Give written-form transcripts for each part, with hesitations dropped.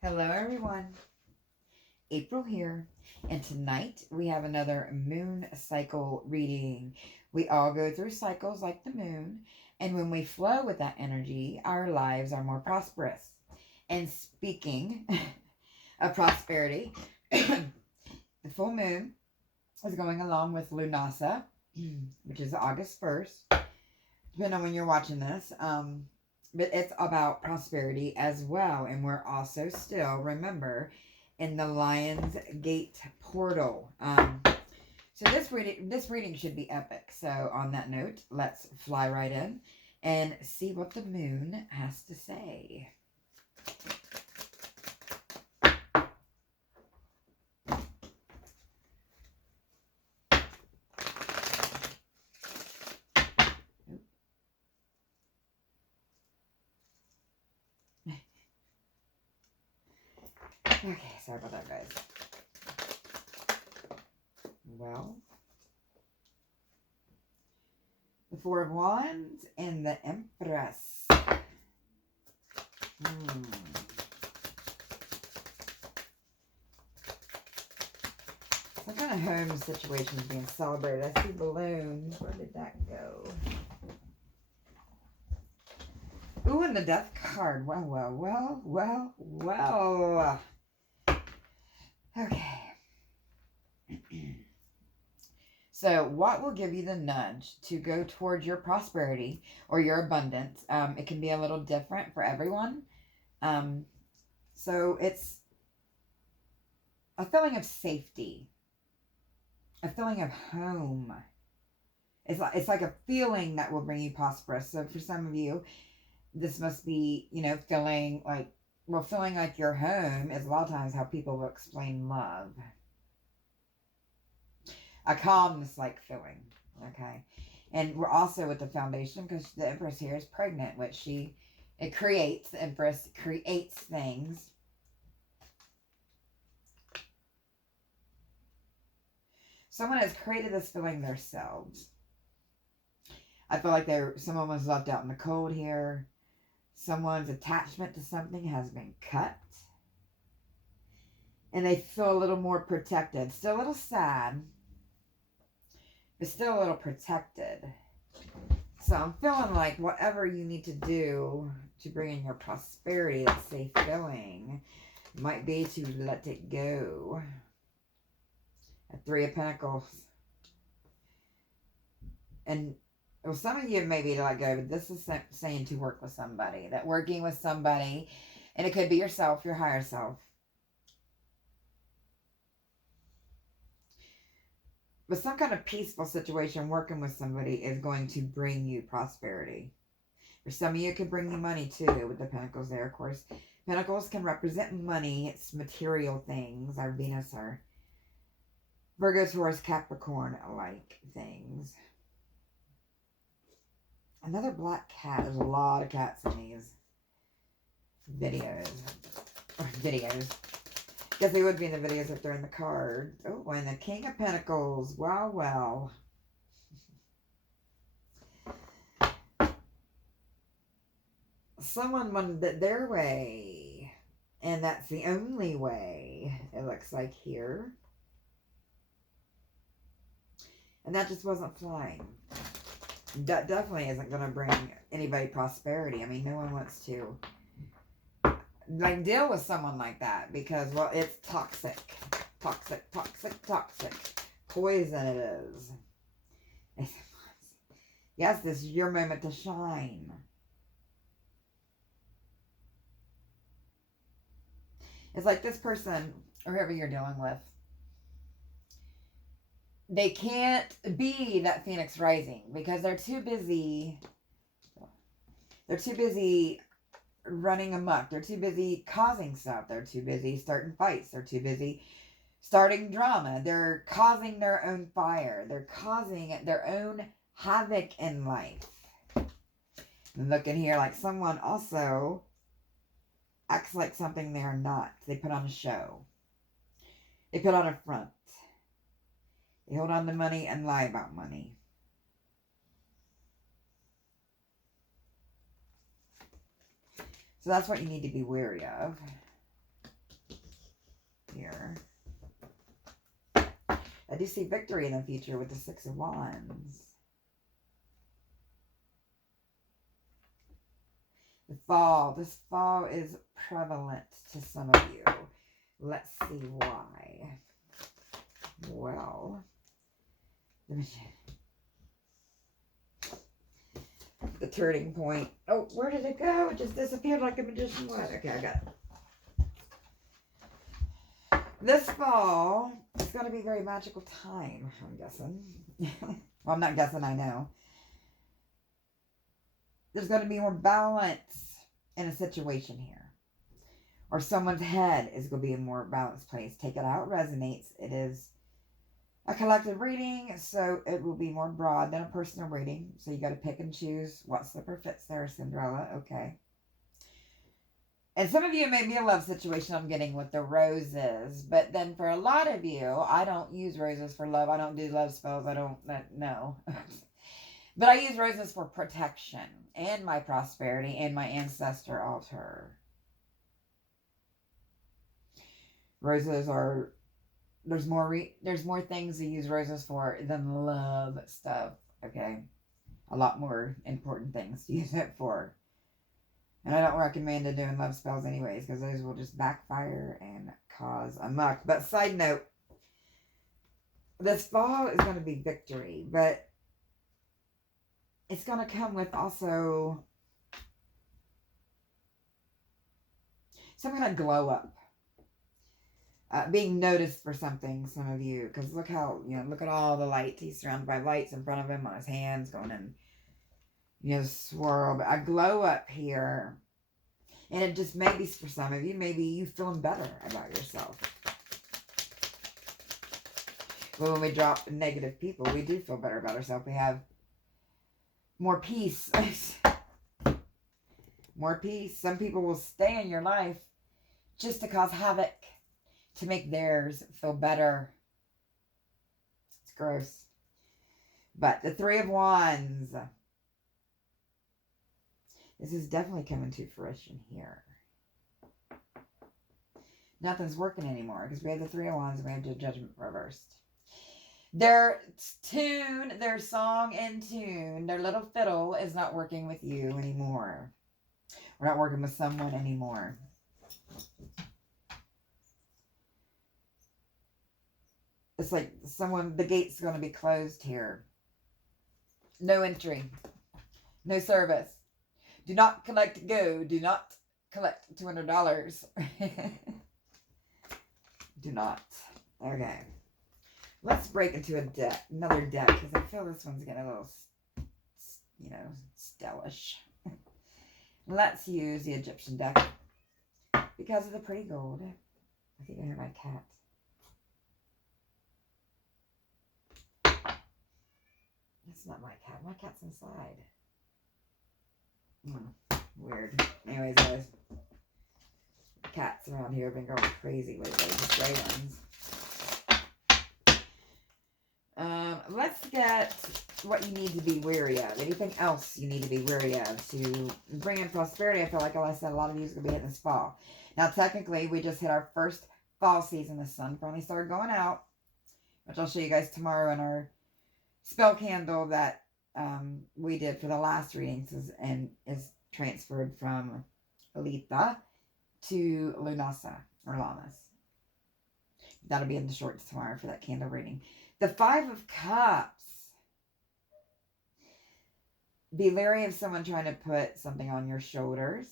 Hello everyone, April here, and tonight we have another moon cycle reading. We all go through cycles like the moon, and when we flow with that energy, our lives are more prosperous. And speaking of prosperity, the full moon is going along with Lunasa, which is August 1st, depending on when you're watching this. But it's about prosperity as well. And we're also still, remember, in the Lion's Gate portal. So this reading should be epic. So on that note, let's fly right in and see what the moon has to say. Okay, sorry about that, guys. Well, the Four of Wands and the Empress. Some kind of home situation is being celebrated. I see balloons. Where did that go? Ooh, and the Death card. Well. Okay. So what will give you the nudge to go towards your prosperity or your abundance? It can be a little different for everyone. So it's a feeling of safety, a feeling of home. It's like a feeling that will bring you prosperous. So for some of you, this must be, feeling like your home is a lot of times how people will explain love. A calmness-like feeling, okay? And we're also with the foundation because the Empress here is pregnant, which the Empress creates things. Someone has created this feeling themselves. I feel like someone was left out in the cold here. Someone's attachment to something has been cut. And they feel a little more protected. Still a little sad, but still a little protected. So I'm feeling like whatever you need to do to bring in your prosperity, that safe feeling, might be to let it go. A Three of Pentacles. And well, some of you maybe to let go, but this is saying to work with somebody. That working with somebody, and it could be yourself, your higher self. But some kind of peaceful situation working with somebody is going to bring you prosperity. For some of you, it could bring you money too, with the Pentacles there, of course. Pentacles can represent money. It's material things. Our Venus are Virgo, Taurus, Capricorn-like things. Another black cat. There's a lot of cats in these videos. Guess they would be in the videos if they're in the card. Oh, and the King of Pentacles. Well. Someone wanted it their way. And that's the only way, it looks like here. And that just wasn't flying. That definitely isn't going to bring anybody prosperity. I mean, no one wants to deal with someone like that because, well, it's toxic. Toxic. Poison it is. Yes, this is your moment to shine. It's like this person, or whoever you're dealing with, they can't be that Phoenix rising because they're too busy. They're too busy running amok. They're too busy causing stuff. They're too busy starting fights. They're too busy starting drama. They're causing their own fire. They're causing their own havoc in life. And looking here, like someone also acts like something they are not. They put on a show. They put on a front. They hold on to money and lie about money. So that's what you need to be wary of. here. I do see victory in the future with the Six of Wands. The fall. This fall is prevalent to some of you. Let's see why. Well, the turning point. Oh, where did it go? It just disappeared like a magician would. Okay, I got it. This fall is going to be a very magical time, I'm guessing. Well, I'm not guessing, I know. There's going to be more balance in a situation here. Or someone's head is going to be in a more balanced place. Take it out, resonates. It is a collective reading, so it will be more broad than a personal reading. So you got to pick and choose what slipper fits there, Cinderella. Okay. And some of you, it may be a love situation I'm getting with the roses. But then for a lot of you, I don't use roses for love. I don't do love spells. I don't, no. But I use roses for protection and my prosperity and my ancestor altar. Roses are, there's more things to use roses for than love stuff, okay? A lot more important things to use it for. And I don't recommend doing love spells anyways, because those will just backfire and cause a muck. But side note, this fall is going to be victory, but it's going to come with also some kind of glow up. Being noticed for something, some of you, because look how, look at all the lights. He's surrounded by lights in front of him on his hands going in, swirl. But a glow up here. And it just maybe for some of you, maybe you feeling better about yourself. But when we drop negative people, we do feel better about ourselves. We have more peace. More peace. Some people will stay in your life just to cause havoc, to make theirs feel better. It's gross. But the Three of Wands. This is definitely coming to fruition here. Nothing's working anymore because we have the Three of Wands and we have the Judgment reversed. Their tune, their song and tune, their little fiddle is not working with you anymore. We're not working with someone anymore. It's like the gate's going to be closed here. No entry. No service. Do not collect go. Do not collect $200. Do not. Okay. Let's break into another deck, because I feel this one's getting a little, stellish. Let's use the Egyptian deck because of the pretty gold. I think I hear my cat. That's not my cat. My cat's inside. Weird. Anyways, guys. Cats around here have been going crazy lately. The stray ones. Let's get what you need to be wary of. Anything else you need to be wary of to bring in prosperity. I feel like I said, a lot of you is going to be hitting this fall. Now, technically, we just hit our first fall season. The sun finally started going out, which I'll show you guys tomorrow in our spell candle that we did for the last readings is transferred from Alita to Lunasa or Lamas. That'll be in the shorts tomorrow for that candle reading. The Five of Cups. Be leery of someone trying to put something on your shoulders.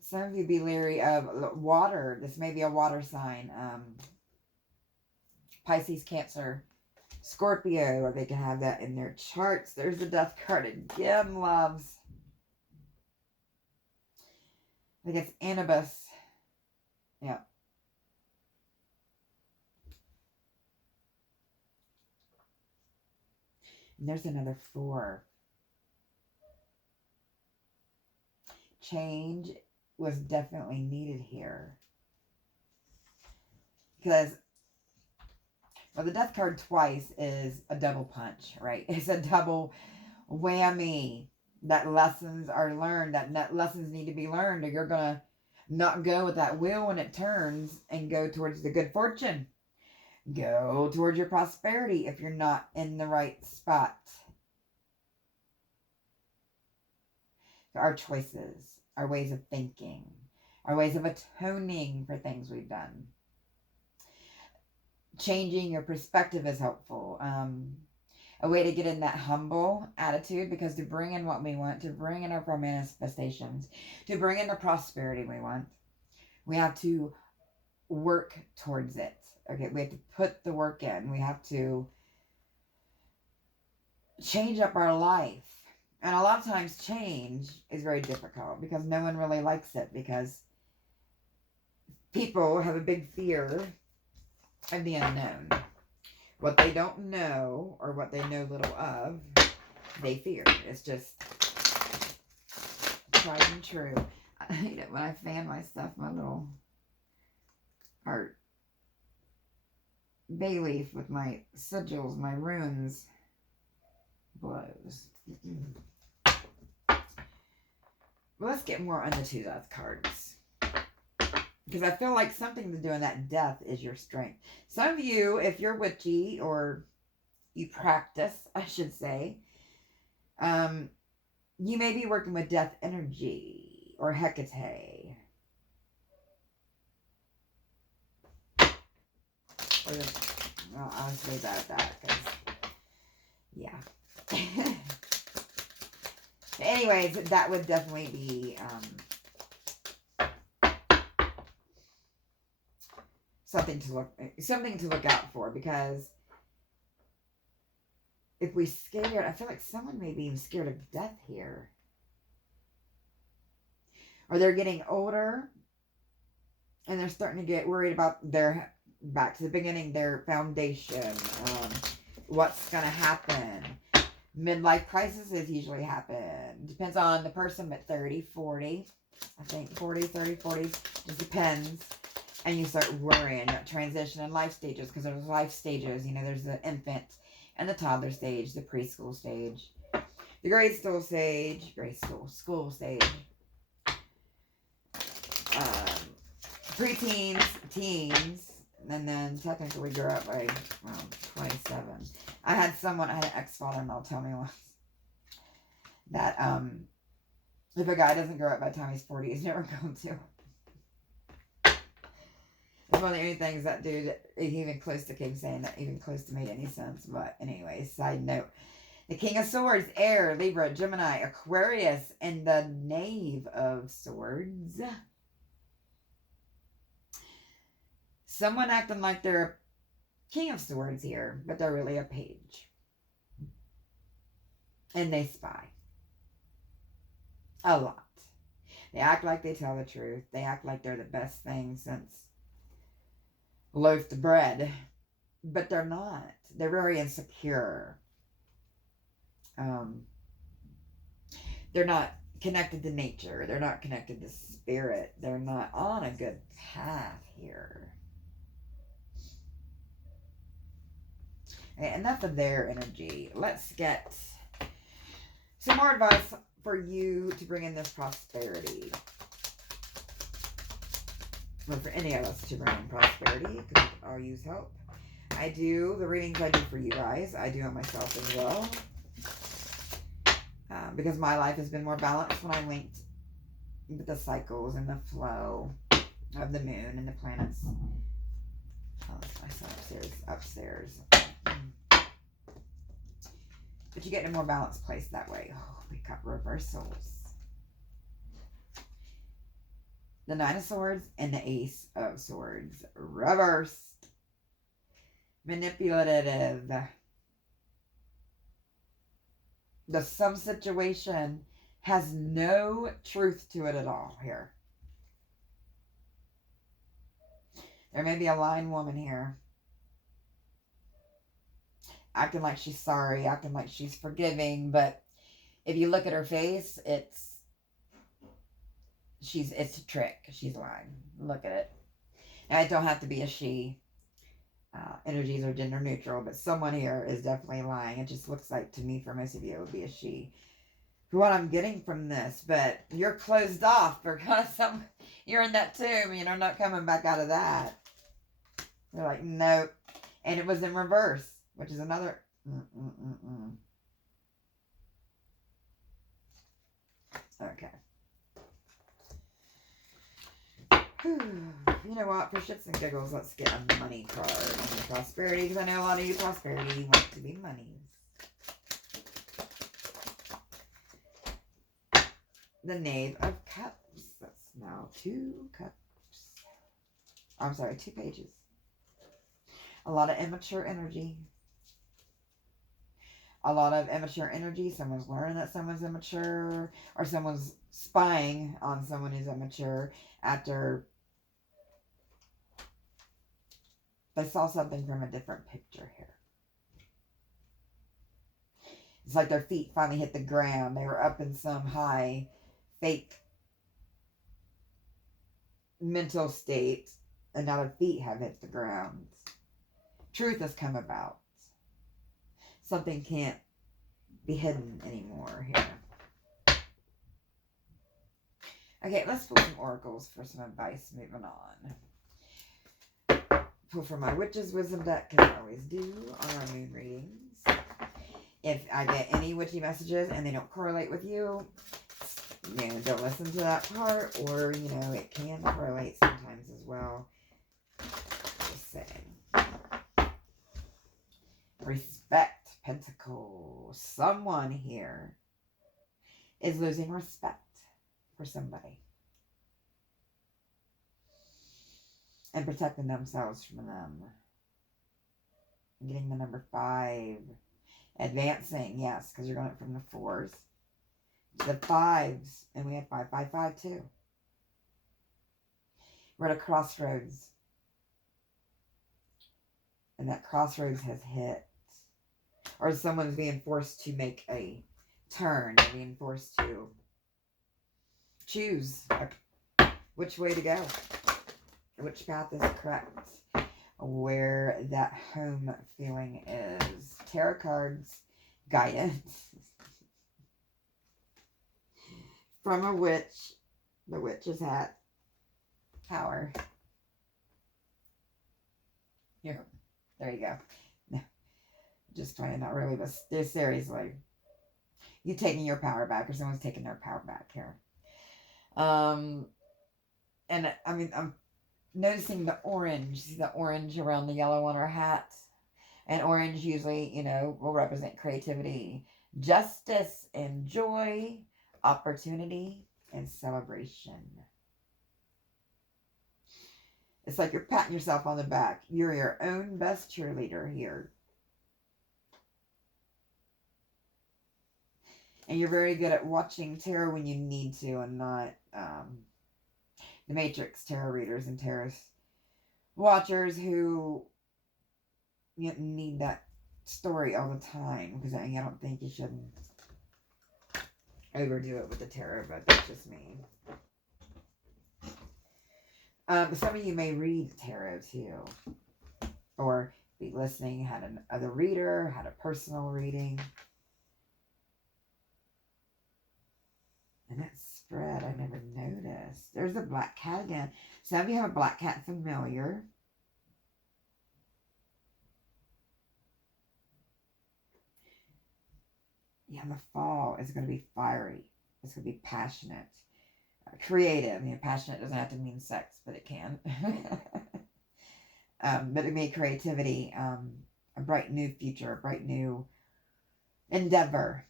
Some of you be leery of water. This may be a water sign. Pisces, Cancer, Scorpio, or they can have that in their charts. There's the Death card again, loves. I think it's Anubis. Yeah. And there's another 4. Change was definitely needed here. Because, well, the Death card twice is a double punch, right? It's a double whammy. That lessons are learned, that lessons need to be learned, or you're going to Not go with that wheel when it turns and go towards the good fortune. Go towards your prosperity if you're not in the right spot. Our choices, our ways of thinking, our ways of atoning for things we've done. Changing your perspective is helpful. A way to get in that humble attitude, because to bring in what we want, to bring in our manifestations, to bring in the prosperity we want, we have to work towards it. Okay, we have to put the work in. We have to change up our life. And a lot of times change is very difficult because no one really likes it, because people have a big fear of the unknown. What they don't know, or what they know little of, they fear. It's just tried and true. I hate it when I fan my stuff, my little art bay leaf with my sigils, my runes blows. Well, let's get more on the two death cards, because I feel like something to do in that death is your strength. Some of you, if you're witchy, or you practice, I should say, you may be working with death energy or Hecate. Or, well, I'll just leave that at that, because, yeah. Anyways, that would definitely be something to look out for, because if we scared, I feel like someone may be even scared of death here. Or they're getting older and they're starting to get worried about their, back to the beginning, their foundation, what's going to happen. Midlife crises usually happen. Depends on the person, but 30, 40, I think 40, 30, 40, just depends. And you start worrying about transition and life stages, because there's life stages. You know, there's the infant and the toddler stage, the preschool stage, the grade school stage, school stage, preteens, teens, and then technically we grow up by 27. I had an ex-father-in-law tell me once that if a guy doesn't grow up by the time he's 40, he's never going to. It's one of the only things that dude even close to came saying that even close to made any sense. But anyway, side note. The King of Swords, Air, Libra, Gemini, Aquarius, and the Knave of Swords. Someone acting like they're a King of Swords here, but they're really a page. And they spy. A lot. They act like they tell the truth. They act like they're the best thing since loaf of bread. But they're not. They're very insecure. They're not connected to nature. They're not connected to spirit. They're not on a good path here. Okay, enough of their energy. Let's get some more advice for you to bring in this prosperity. Or for any of us to bring in prosperity, because I'll use help. I do the readings I do for you guys. I do it myself as well. Because my life has been more balanced when I linked with the cycles and the flow of the moon and the planets. Oh, that's my son upstairs. But you get in a more balanced place that way. Oh, we got reversals. The Nine of Swords and the Ace of Swords. Reversed. Manipulative. The some situation has no truth to it at all here. There may be a lying woman here, acting like she's sorry, acting like she's forgiving, but if you look at her face, it's a trick. She's lying. Look at it. And it don't have to be a she. Energies are gender neutral, but someone here is definitely lying. It just looks like, to me, for most of you, it would be a she. what I'm getting from this, but you're closed off because you're in that tomb, you know, not coming back out of that. You're like, nope. And it was in reverse, which is another... Okay. You know what? For shits and giggles, let's get a money card on the prosperity, because I know a lot of you prosperity want to be monies. The Knave of Cups. That's now 2 cups. I'm sorry, 2 pages. A lot of immature energy. A lot of immature energy. Someone's learning that someone's immature, or someone's spying on someone who's immature after they saw something from a different picture here. It's like their feet finally hit the ground. They were up in some high, fake mental state, and now their feet have hit the ground. Truth has come about. Something can't be hidden anymore here. Okay, let's pull some oracles for some advice moving on. Pull from my Witch's Wisdom deck, as I always do on our moon readings. If I get any witchy messages and they don't correlate with you, you know, don't listen to that part, or, you know, it can correlate sometimes as well. Just saying. Respect, Pentacle. Someone here is losing respect for somebody and protecting themselves from them. Getting the number 5. Advancing, yes, because you're going from the 4s to the 5s, and we have 5, 5, 5 too. We're at a crossroads, and that crossroads has hit, or someone's being forced to make a turn, and being forced to choose which way to go, which path is correct, where that home feeling is. Tarot cards, guidance from a witch. The witch's hat. Power. Here. There you go. No, just playing, not really, but seriously. You taking your power back, or someone's taking their power back here. And I mean, I'm noticing the orange. See the orange around the yellow on her hat? And orange usually, you know, will represent creativity, justice, and joy, opportunity, and celebration. It's like you're patting yourself on the back. You're your own best cheerleader here. And you're very good at watching tarot when you need to, and not the Matrix tarot readers and tarot watchers who need that story all the time, because I don't think you should overdo it with the tarot, but that's just me. Some of you may read tarot too, or be listening, had another reader, had a personal reading. And that spread, I never noticed. There's a black cat again. Some of you have a black cat familiar. Yeah, the fall is going to be fiery. It's going to be passionate. Creative. I mean, passionate doesn't have to mean sex, but it can. But it may creativity, a bright new future, a bright new endeavor.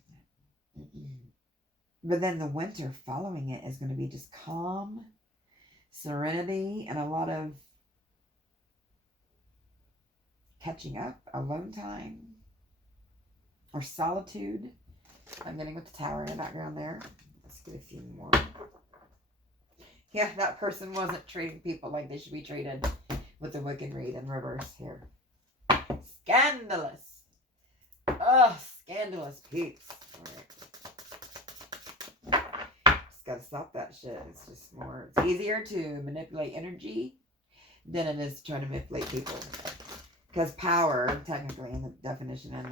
But then the winter following it is going to be just calm, serenity, and a lot of catching up, alone time, or solitude. I'm getting with the tower in the background there. Let's get a few more. Yeah, that person wasn't treating people like they should be treated, with the wicked read in reverse here. Scandalous. Oh, scandalous peeps. All right. Just gotta stop that shit. It's just more, it's easier to manipulate energy than it is to try to manipulate people. Because power, technically, in the definition in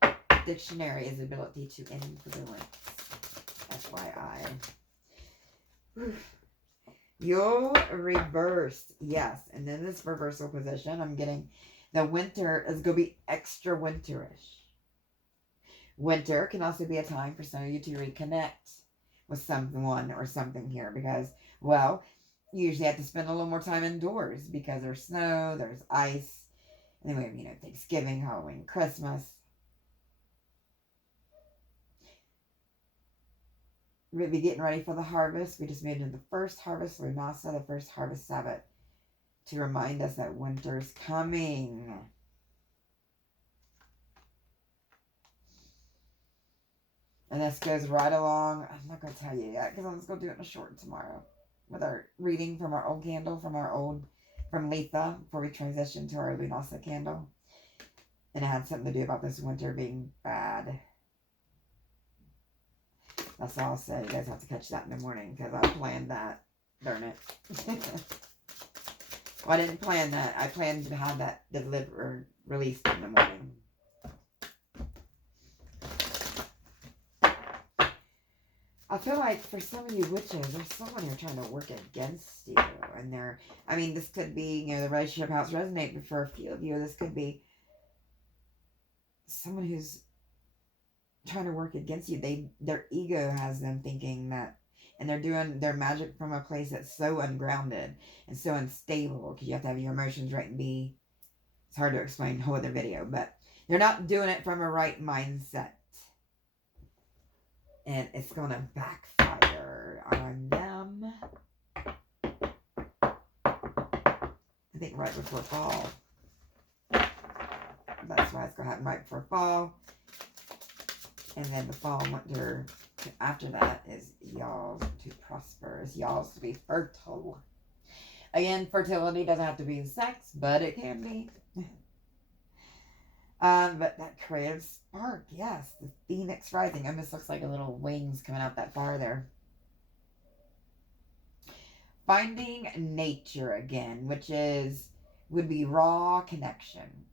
the dictionary, is the ability to influence. FYI. You'll reverse. Yes. And then this reversal position, I'm getting the winter is going to be extra winterish. Winter can also be a time for some of you to reconnect with someone or something here because, well, you usually have to spend a little more time indoors because there's snow, there's ice, and then we have, Thanksgiving, Halloween, Christmas. We'll be getting ready for the harvest. We just made it into the first harvest, Lunasa, the first harvest Sabbath, to remind us that winter's coming. And this goes right along. I'm not going to tell you yet because I'm just going to do it in a short tomorrow with our reading from our old candle, from Letha, before we transition to our Lunasa candle. And it had something to do about this winter being bad. That's all I'll say. You guys have to catch that in the morning because I planned that. Darn it. Well, I didn't plan that. I planned to have that delivered or released in the morning. I feel like for some of you witches, there's someone who's trying to work against you. And this could be, the relationship house resonate, but for a few of you, this could be someone who's trying to work against you. Their ego has them thinking that, and they're doing their magic from a place that's so ungrounded and so unstable because you have to have your emotions right and be. It's hard to explain in a whole other video, but they're not doing it from a right mindset. And it's going to backfire on them. I think right before fall. That's why it's going to happen right before fall. And then the fall and winter after that is y'all to prosper. Is y'all to be fertile. Again, fertility doesn't have to be in sex, but it can be. But that creative spark, yes, the phoenix rising. Almost looks like a little wings coming out that far there. Finding nature again, which would be raw connection.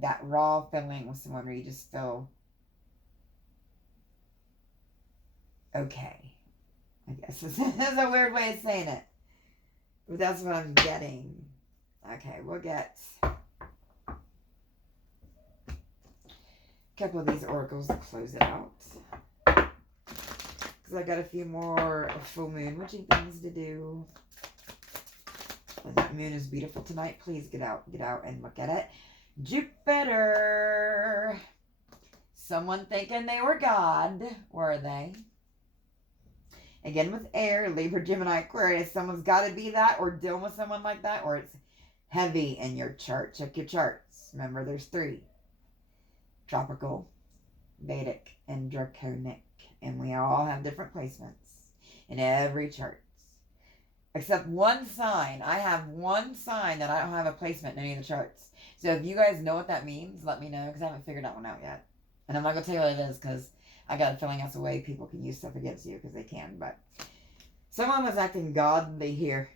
That raw feeling with someone where you just feel okay. I guess that's a weird way of saying it. But that's what I'm getting. Okay, we'll get couple of these oracles to close it out. Because I got a few more full moon witchy things to do. And that moon is beautiful tonight. Please get out and look at it. Jupiter. Someone thinking they were God. Were they? Again with air, Libra, Gemini, Aquarius. Someone's got to be that or deal with someone like that, or it's heavy in your chart. Check your charts. Remember, there's 3. Tropical, Vedic, and Draconic. And we all have different placements in every chart. Except one sign. I have one sign that I don't have a placement in any of the charts. So if you guys know what that means, let me know, because I haven't figured that one out yet. And I'm not going to tell you what it is, because I got a feeling that's a way people can use stuff against you, because they can. But someone was acting godly here.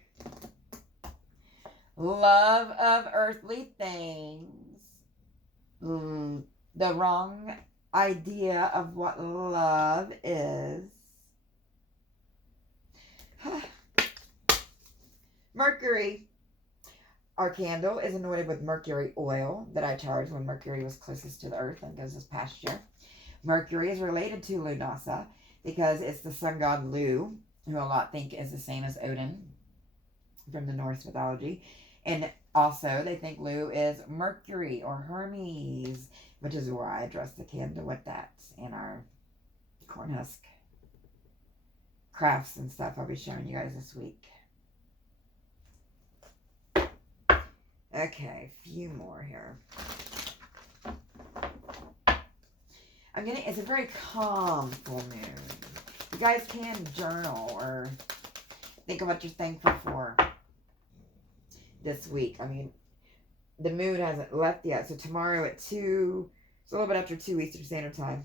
Love of earthly things. The wrong idea of what love is. Mercury. Our candle is anointed with mercury oil that I charged when Mercury was closest to the earth, and goes this past year. Mercury is related to Lunasa because it's the sun god Lu, who a lot think is the same as Odin from the Norse mythology. And also they think Lu is Mercury or Hermes, which is why I dressed the candle with that in our corn husk crafts and stuff I'll be showing you guys this week. Okay, a few more here. It's a very calm full moon. You guys can journal or think of what you're thankful for this week. The moon hasn't left yet, so tomorrow at 2, it's a little bit after 2 Eastern Standard Time,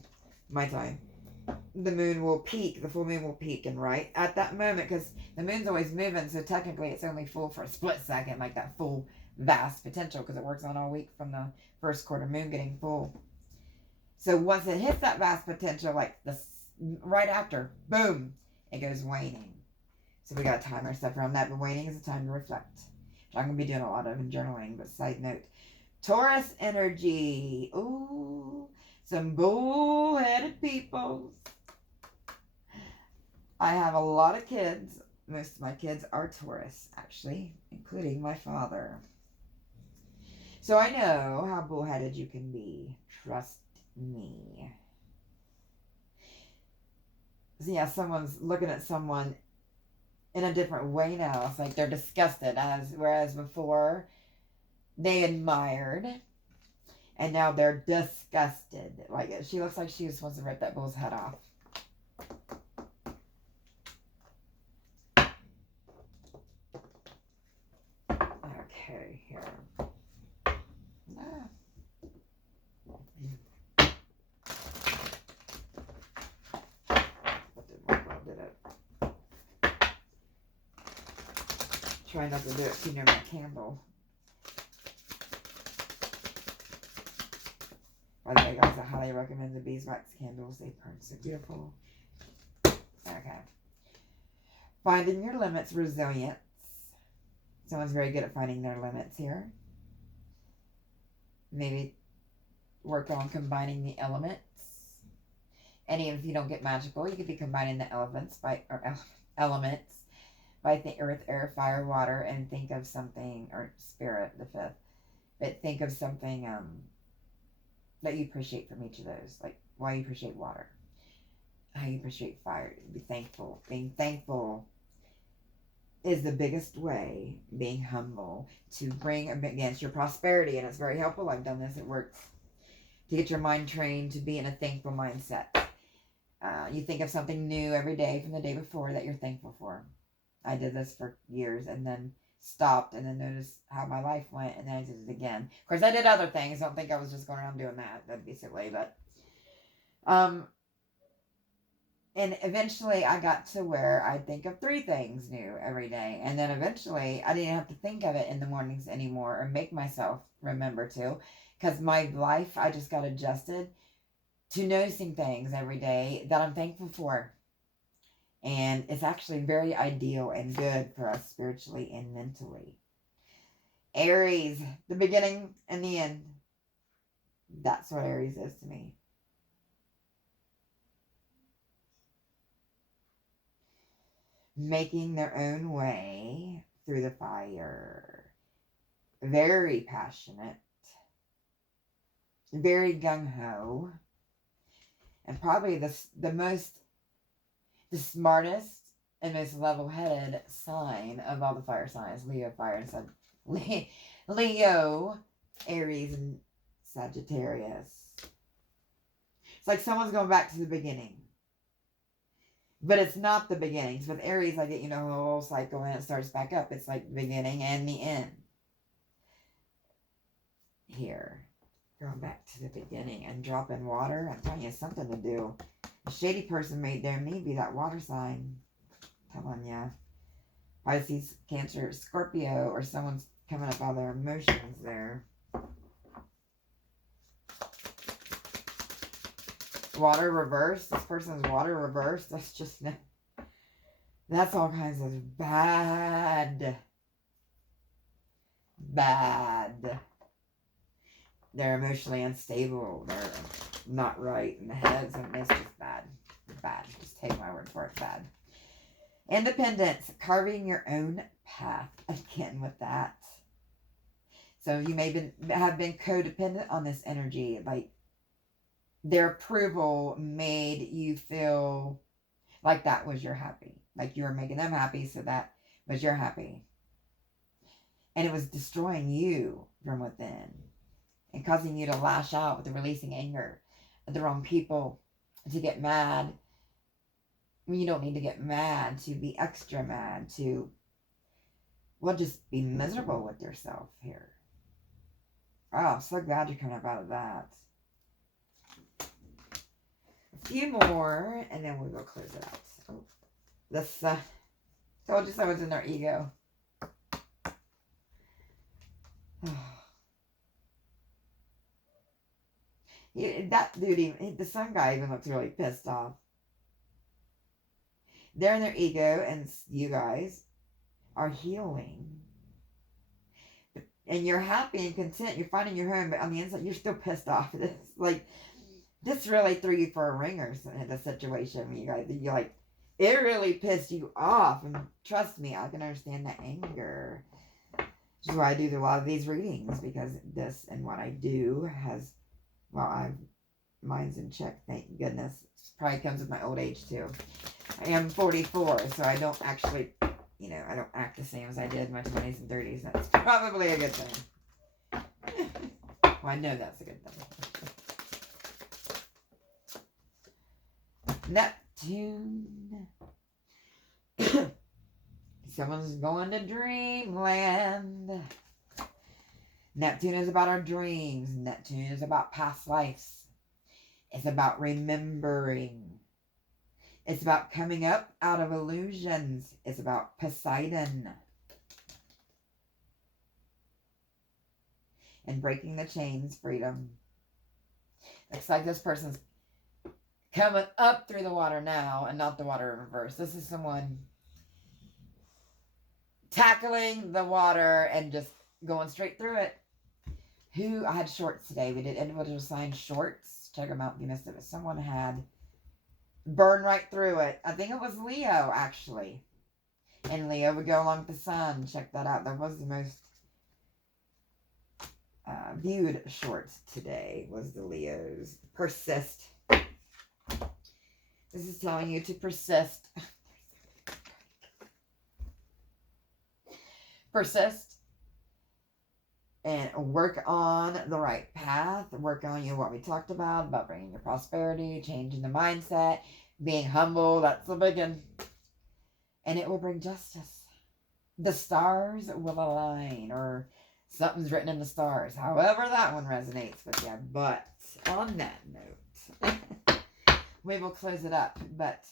my time, the moon will peak, the full moon will peak, and right at that moment, because the moon's always moving, so technically it's only full for a split second, like that full vast potential, because it works on all week from the first quarter moon getting full. So once it hits that vast potential, like right after, boom, it goes waning. So we got to time our stuff around that. But waning is a time to reflect, which I'm going to be doing a lot of in journaling. But side note, Taurus energy. Ooh, some bullheaded people. I have a lot of kids. Most of my kids are Taurus, actually, including my father. So I know how bullheaded you can be. Trust me. So yeah, someone's looking at someone in a different way now. It's like they're disgusted, whereas before they admired, and now they're disgusted. Like, she looks like she just wants to rip that bull's head off. Okay, here. Did it? Try not to do it too near my candle. By the way, guys, I highly recommend the beeswax candles. They burn so beautiful. Okay. Finding your limits, resilience. Someone's very good at finding their limits here. Maybe work on combining the elements. And even if you don't get magical, you could be combining the elements by the earth, air, fire, water, and think of something, or spirit, the fifth. But think of something that you appreciate from each of those. Like why you appreciate water, how you appreciate fire. Be thankful. Being thankful is the biggest way, being humble, to bring against your prosperity. And it's very helpful. I've done this. It works. To get your mind trained to be in a thankful mindset. You think of something new every day from the day before that you're thankful for. I did this for years and then stopped and then noticed how my life went and then I did it again. Of course, I did other things. Don't think I was just going around doing that. That'd be silly, but and eventually I got to where I think of 3 things new every day. And then eventually I didn't have to think of it in the mornings anymore or make myself remember to, because my life, I just got adjusted to noticing things every day that I'm thankful for. And it's actually very ideal and good for us spiritually and mentally. Aries, the beginning and the end. That's what Aries is to me. Making their own way through the fire. Very passionate. Very gung-ho. And probably the smartest and most level-headed sign of all the fire signs. Leo, fire, and Leo, Aries, and Sagittarius. It's like someone's going back to the beginning. But it's not the beginnings. With Aries, like, a whole cycle and it starts back up. It's like the beginning and the end. Here. Going back to the beginning and dropping water. I'm telling you, something to do. A shady person may damn me be that water sign. I'm telling ya. Pisces, Cancer, Scorpio, or someone's coming up all their emotions there. Water reverse. This person's water reverse. That's just, that's all kinds of bad. They're emotionally unstable. They're not right in the heads. And it's just bad. Just take my word for it. Bad. Independence. Carving your own path. Again with that. So you may have been codependent on this energy. Like their approval made you feel like that was your happy. Like you were making them happy, so that was your happy. And it was destroying you from within. And causing you to lash out with the releasing anger at the wrong people, to get mad when you don't need to get mad, to be extra mad, to, well, just be miserable with yourself here. Oh, I'm so glad you're coming up out of that. A few more, and then we'll go close it out. Oh, this, told you someone's in their ego. That dude, the sun guy even looks really pissed off. They're in their ego, and you guys are healing. And you're happy and content. You're finding your home, but on the inside, you're still pissed off at this. Like, this really threw you for a ringer in the situation. You guys, you're like, it really pissed you off. And trust me, I can understand that anger. Which is why I do a lot of these readings, because this and what I do has, well, mine's in check, thank goodness. It probably comes with my old age, too. I am 44, so I don't actually, you know, I don't act the same as I did in my 20s and 30s. That's probably a good thing. Well, I know that's a good thing. Neptune. Someone's going to dreamland. Neptune is about our dreams. Neptune is about past lives. It's about remembering. It's about coming up out of illusions. It's about Poseidon. And breaking the chains, freedom. Looks like this person's coming up through the water now and not the water in reverse. This is someone tackling the water and just going straight through it. I had shorts today. We did individual sign shorts. Check them out if you missed it. But someone had burn right through it. I think it was Leo, actually. And Leo would go along with the sun. Check that out. That was the most viewed shorts today, was the Leos. Persist. This is telling you to persist. Persist. And work on the right path. Work on what we talked about bringing your prosperity, changing the mindset, being humble. That's the big one. And it will bring justice. The stars will align, or something's written in the stars. However that one resonates with you. But on that note, we will close it up. But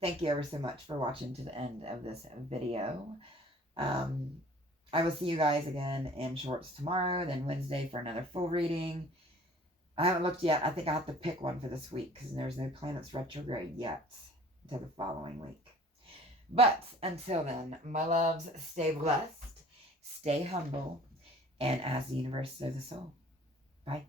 thank you ever so much for watching to the end of this video. I will see you guys again in shorts tomorrow, then Wednesday for another full reading. I haven't looked yet. I think I have to pick one for this week because there's no planets retrograde yet until the following week. But until then, my loves, stay blessed, stay humble, and as the universe so the soul. Bye.